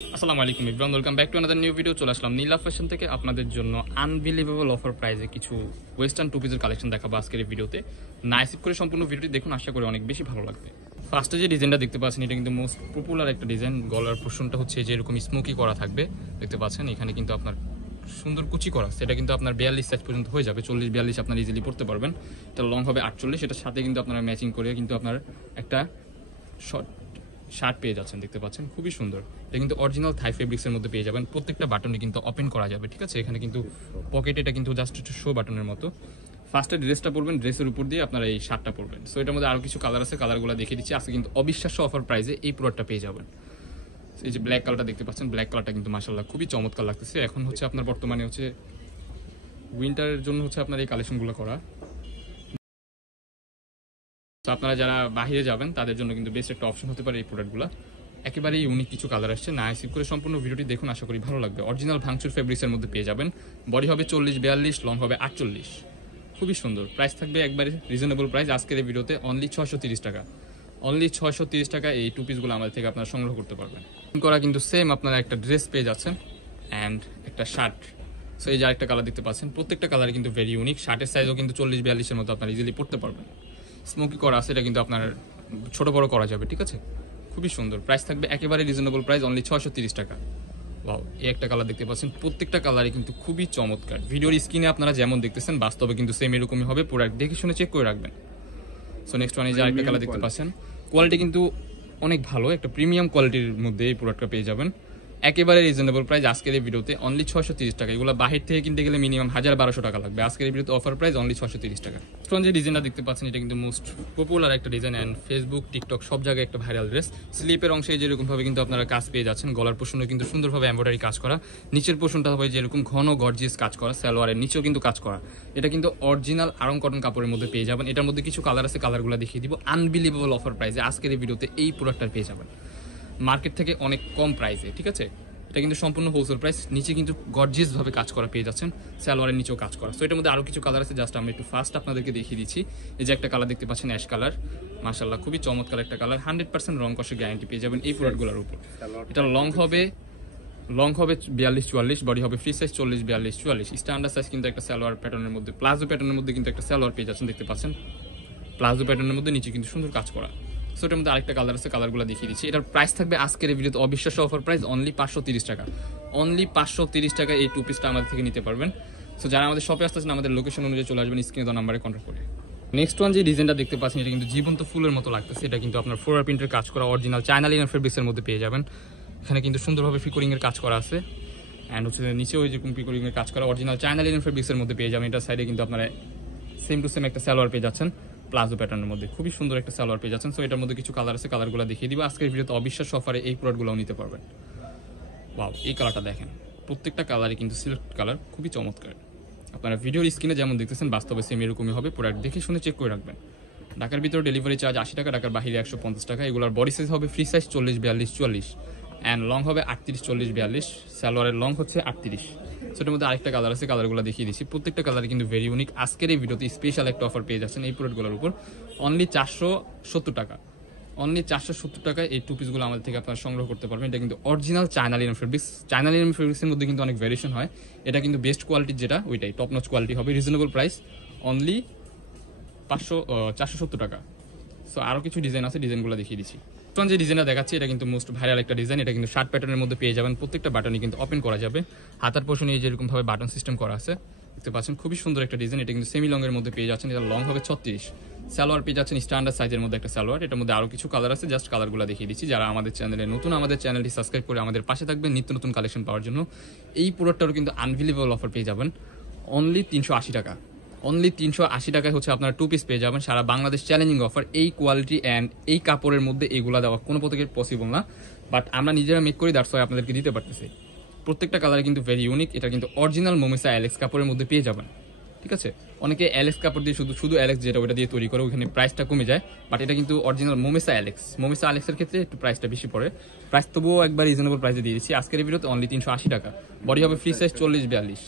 আসসালামু আলাইকুম everyone, welcome back to another new video. চলে আসলাম নীলা ফ্যাশন থেকে আপনাদের জন্য আনবিলিভেবল অফার প্রাইসে কিছু ওয়েস্টার্ন টু পিসের কালেকশন দেখাবো আজকের এই ভিডিওতে। নাইসিপ করে সম্পূর্ণ ভিডিওটি দেখুন, আশা করি অনেক বেশি ভালো লাগবে। ফার্স্টে যে ডিজাইনটা দেখতে পাচ্ছেন এটা কিন্তু মোস্ট পপুলার একটা ডিজাইন। গলার পোর্শনটা হচ্ছে যে এরকম স্মোকি করা থাকবে, দেখতে পাচ্ছেন। এখানে কিন্তু আপনার সুন্দর কুচি করা, সেটা কিন্তু আপনার 42 সাইজ পর্যন্ত হয়ে যাবে। 40-42 আপনার ইজিলি পড়তে পারবেন। এটা লং হবে 48, এটার সাথে কিন্তু আপনারা ম্যাচিং করে কিন্তু আপনার একটা শর্ট শার্ট পেয়ে যাচ্ছেন, দেখতে পাচ্ছেন, খুবই সুন্দর। এটা কিন্তু অরিজিনাল থাই ফেব্রিক্সের মধ্যে পেয়ে যাবেন। প্রত্যেকটা বাটনই কিন্তু ওপেন করা যাবে, ঠিক আছে। এখানে কিন্তু পকেট, এটা কিন্তু জাস্ট একটু শো বাটনের মতো। ফার্স্টে ড্রেসটা পরবেন, ড্রেসের উপর দিয়ে আপনারা এই শার্টটা পরবেন। সো এটার মধ্যে আরও কিছু কালার আছে, কালারগুলো দেখিয়ে দিচ্ছি। আজকে কিন্তু অবিশ্বাস্য অফার প্রাইসে এই প্রোডাক্টটা পেয়ে যাবেন। এই যে ব্ল্যাক কালারটা দেখতে পাচ্ছেন, ব্ল্যাক কালারটা কিন্তু মাশাআল্লাহ খুবই চমৎকার লাগতেছে। এখন হচ্ছে আপনার বর্তমানে হচ্ছে উইন্টারের জন্য হচ্ছে আপনার এই কালেকশনগুলো করা। তো আপনারা যারা বাইরে যাবেন তাদের জন্য কিন্তু বেস্ট একটা অপশন হতে পারে এই প্রোডাক্টগুলো। একেবারেই ইউনিক কিছু কালার আসছে, না স্কিপ করে সম্পূর্ণ ভিডিওটি দেখুন, আশা করি ভালো লাগবে। অরিজিনাল ভাঙচুর ফেব্রিক্সের মধ্যে পেয়ে যাবেন। বডি হবে 40-42, লং হবে 48, খুবই সুন্দর। প্রাইস থাকবে একবারে রিজনেবল প্রাইস আজকের এই ভিডিওতে, অনলি 630 টাকা। অনলি 630 টাকা এই টু পিসগুলো আমাদের থেকে আপনারা সংগ্রহ করতে পারবেন। করা কিন্তু সেম আপনারা একটা ড্রেস পেয়ে যাচ্ছেন অ্যান্ড একটা শার্ট। সো এই যে আরেকটা কালার দেখতে পাচ্ছেন, প্রত্যেকটা কালার কিন্তু ভেরি ইউনিক। শার্টের সাইজও কিন্তু 40-42 এর মতো আপনারা ইজিলি পড়তে পারবেন। স্মোকি করা আছে, এটা কিন্তু আপনার ছোট বড় করা যাবে, ঠিক আছে। খুবই সুন্দর। প্রাইস থাকবে একেবারে রিজনেবল প্রাইস, অনলি 630 টাকা। ওয়াও, এই একটা কালার দেখতে পাচ্ছেন, প্রত্যেকটা কালারই কিন্তু খুবই চমৎকার। ভিডিওর স্ক্রিনে আপনারা যেমন দেখতেছেন বাস্তবে কিন্তু সেম এরকমই হবে। প্রোডাক্ট দেখে শুনে চেক করে রাখবেন। সো নেক্সট ওয়ান, এই যে আরেকটা কালার দেখতে পাচ্ছেন, কোয়ালিটি কিন্তু অনেক ভালো, একটা প্রিমিয়াম কোয়ালিটির মধ্যে এই প্রোডাক্টটা পেয়ে যাবেন। একেবারে রিজনেবল প্রাইস আজকের এই ভিডিওতে, অনলি 630 টাকা। এগুলো বাহির থেকে কিনতে গেলে মিনিমাম 1200 টাকা লাগবে। আজকের এই ভিডিওতে অফার প্রাইস অনলি 630 টাকা। যে ডিজাইনটা দেখতে পাচ্ছেন এটা কিন্তু মোস্ট পপুলার একটা ডিজাইন অ্যান্ড ফেসবুক, টিকটক সব জায়গায় একটা ভাইরাল ড্রেস। স্লিপের অংশে যেরকমভাবে কিন্তু আপনারা কাজ পেয়ে যাচ্ছেন, গলার পোর্শনে কিন্তু সুন্দরভাবে এমব্রয়ডারি কাজ করা, নিচের পোর্শনটা হবে যেরকম ঘন গর্জিয়াস কাজ করা, সালোয়ারের নিচেও কিন্তু কাজ করা। এটা কিন্তু অরিজিনাল আরং কটন কাপড়ের মধ্যে পেয়ে যাবেন। এটার মধ্যে কিছু কালার আছে, কালারগুলো দেখিয়ে দিব। আনবিলিভেবল অফার প্রাইসে আজকের এই ভিডিওতে এই প্রোডাক্টটা পেয়ে যাবেন মার্কেট থেকে অনেক কম প্রাইসে, ঠিক আছে। এটা কিন্তু সম্পূর্ণ হোলসেল প্রাইস। নিচে কিন্তু গর্জিয়াস ভাবে কাজ করা পেয়ে যাচ্ছেন, সালোয়ারের নিচেও কাজ করা। সো এটার মধ্যে আরো কিছু কালার আছে, জাস্ট আমি একটু ফার্স্ট আপনাদেরকে দেখিয়ে দিচ্ছি। এই যে একটা কালার দেখতে পাচ্ছেন, অ্যাশ কালার, মাশাআল্লাহ খুবই চমৎকার একটা কালার। 100% রং কষের গ্যারান্টি পেয়ে যাবেন এই প্রোডাক্টগুলোর উপর। এটা লং হবে 42-44, বডি হবে ফ্রি সাইজ 40-42-44। স্ট্যান্ডার্ড সাইজ কিন্তু একটা সালোয়ার প্যাটার্নের মধ্যে, প্লাজো প্যাটার্নের মধ্যে কিন্তু একটা সালোয়ার পেয়ে যাচ্ছেন, দেখতে পাচ্ছেন। প্লাজো প্যাটার্নের মধ্যে নিচে কিন্তু সুন্দর কাজ করা। সো এটার মধ্যে আরেকটা কালার আছে, কালারগুলো দেখিয়ে দিচ্ছি। এটার প্রাইস থাকবে আজকের এই ভিডিওতে অবিশ্বাস্য অফার প্রাইস, অনলি 530 টাকা। অনলি 530 টাকা এই টু পিসটা আমাদের থেকে নিতে পারবেন। সো যারা আমাদের শপে আসতেছেন আমাদের লোকেশন অনুযায়ী চলে আসবেন, স্ক্রিনে দেওয়া নাম্বারে কন্ট্যাক্ট করে। নেক্সট ওয়ান যে ডিজাইনটা দেখতে পাচ্ছেন এটা কিন্তু জীবন্ত ফুলের মতো লাগতেছে। এটা কিন্তু আপনার ফ্লোরাল প্রিন্টের কাজ করা, অরিজিনাল চায়না লিনেন ফেব্রিক্সের মধ্যে পেয়ে যাবেন। এখানে কিন্তু সুন্দরভাবে ফিকোরিং এর কাজ করা আছে অ্যান্ড হচ্ছে নিচেও ওই যে ফিকোরিং এর কাজ করা অরিজিনাল চায়না লিনেন ফেব্রিক্সের মধ্যে পেয়ে যাবেন। এটার সাইডে কিন্তু আপনারা সেম টু সেম একটা সালোয়ার পেয়ে যাচ্ছেন, প্লাজো প্যাটার্নের মধ্যে খুবই সুন্দর একটা সালোয়ার পেয়ে যাচ্ছেন। সো এটার মধ্যে কিছু কালার আছে, কালারগুলো দেখিয়ে দিব। আজকের ভিডিওতে অবিশ্বাস্য অফারে এই প্রোডাক্টগুলোও নিতে পারবেন। ওয়াও, এই কালারটা দেখেন, প্রত্যেকটা কালারই কিন্তু সিলেক্ট কালার, খুবই চমৎকার। আপনারা ভিডিওর স্ক্রিনে যেমন দেখতেছেন বাস্তবে সেম এরকমই হবে। প্রোডাক্ট দেখে শুনে চেক করে রাখবেন। ঢাকার ভিতরে ডেলিভারি চার্জ 80 টাকা, ঢাকার বাইরে 150 টাকা। এগুলোর বডি সাইজ হবে ফ্রি সাইজ 40-42-44 অ্যান্ড লং হবে 38-40-42। সালোয়ারের লং হচ্ছে 38। সেটার মধ্যে আরেকটা কালার আছে, কালারগুলো দেখিয়ে দিচ্ছি। প্রত্যেকটা কালার কিন্তু ভেরি ইউনিক। আজকের এই ভিডিওতে স্পেশাল একটা অফার পেয়ে যাচ্ছেন এই প্রোডাক্টগুলোর উপর, অনলি 470 টাকা। অনলি 470 টাকায় এই টু পিসগুলো আমাদের থেকে আপনারা সংগ্রহ করতে পারবেন। এটা কিন্তু original China linen fabrics. China linen ফেব্রিক্সের মধ্যে কিন্তু অনেক ভ্যারিয়েশন হয়। এটা কিন্তু বেস্ট কোয়ালিটির, যেটা ওইটাই টপ নচ কোয়ালিটি হবে। রিজনেবল প্রাইস, অনলি 470 টাকা। সো আরও কিছু ডিজাইন আছে, ডিজাইনগুলো দেখিয়ে দিচ্ছি। যে ডিজাইনটা দেখাচ্ছি এটা কিন্তু মোস্ট ভাইরাল একটা ডিজাইন। এটা কিন্তু শার্ট প্যাটার্নের মধ্যে পেয়ে যাবেন। প্রত্যেকটা বাটনই কিন্তু ওপেন করা যাবে। হাতার পোর্শনে যেরকমভাবে বাটন সিস্টেম করা আছে, দেখতে পাচ্ছেন, খুবই সুন্দর একটা ডিজাইন। এটা কিন্তু সেমি লং এর মধ্যে পেয়ে যাচ্ছেন। এটা লং হবে 36, সালোয়ার পেয়ে যাচ্ছেন স্ট্যান্ডার্ড সাইজের মধ্যে একটা সালোয়ার। এটার মধ্যে আরও কিছু কালার আছে, জাস্ট কালারগুলো দেখিয়ে দিচ্ছি। যারা আমাদের চ্যানেলে নতুন, আমাদের চ্যানেলটি সাবস্ক্রাইব করে আমাদের পাশে থাকবেন নিত্য নতুন কালেকশন পাওয়ার জন্য। এই প্রোডাক্টটারও কিন্তু আনবিলিভেবল অফার পেয়ে যাবেন, অনলি 380 টাকা। অনলি 380 টাকায় হচ্ছে আপনারা টু পিস পেয়ে যাবেন। সারা বাংলাদেশ চ্যালেঞ্জিং অফার। এই কোয়ালিটি অ্যান্ড এই কাপড়ের মধ্যে এগুলা দেওয়া কোনো পথে পসিবল না, বাট আমরা নিজেরা মেক করি, দ্যাটস ওয়াই আপনাদেরকে দিতে পারতেছি। প্রত্যেকটা কালার কিন্তু ভেরি ইউনিক। এটা কিন্তু অরিজিনাল মোমেসা অ্যালেক্স কাপড়ের মধ্যে পেয়ে যাবেন, ঠিক আছে। অনেকে অ্যালেক্স কাপড় দিয়ে শুধু অ্যালেক্স যেটা ওটা দিয়ে তৈরি করে, ওখানে প্রাইসটা কমে যায়, বাট এটা কিন্তু অরিজিনাল মোমেসা অ্যালেক্স। মোমেসা অ্যালেক্সের ক্ষেত্রে একটু প্রাইসটা বেশি পড়ে। প্রাইস তবুও একবার রিজনেবল প্রাইসে দিয়ে দিচ্ছি আজকের ভিডিওতে, অনলি 380 টাকা। বডি হবে ফ্রি সাইজ 40-42।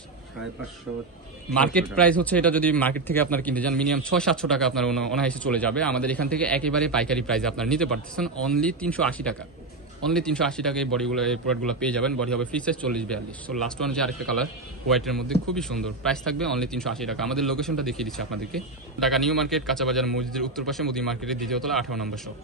মার্কেট প্রাইস হচ্ছে, এটা যদি মার্কেট থেকে আপনার কিনতে যান মিনিমাম 600-700 টাকা আপনার অনায়াসে চলে যাবে। আমাদের এখান থেকে একেবারে পাইকারি প্রাইসে আপনার নিতে পারতেছেন, অনলি 380 টাকা। অনলি 380 টাকায় বডিগুলো এই প্রোডাক্টগুলো পেয়ে যাবেন। বডি হবে free size 40-42। So last one যে আরেকটা কালার হোয়াইটের মধ্যে খুবই সুন্দর, প্রাইস থাকবে অনলি 380 টাকা। আমাদের লোকেশনটা দেখিয়ে দিচ্ছি আপনাদেরকে, ঢাকা নিউ মার্কেট, কাঁচাবাজার মসজিদের উত্তর পাশে মুদি মার্কেটের দ্বিতীয় তলা 18 নম্বর শপ।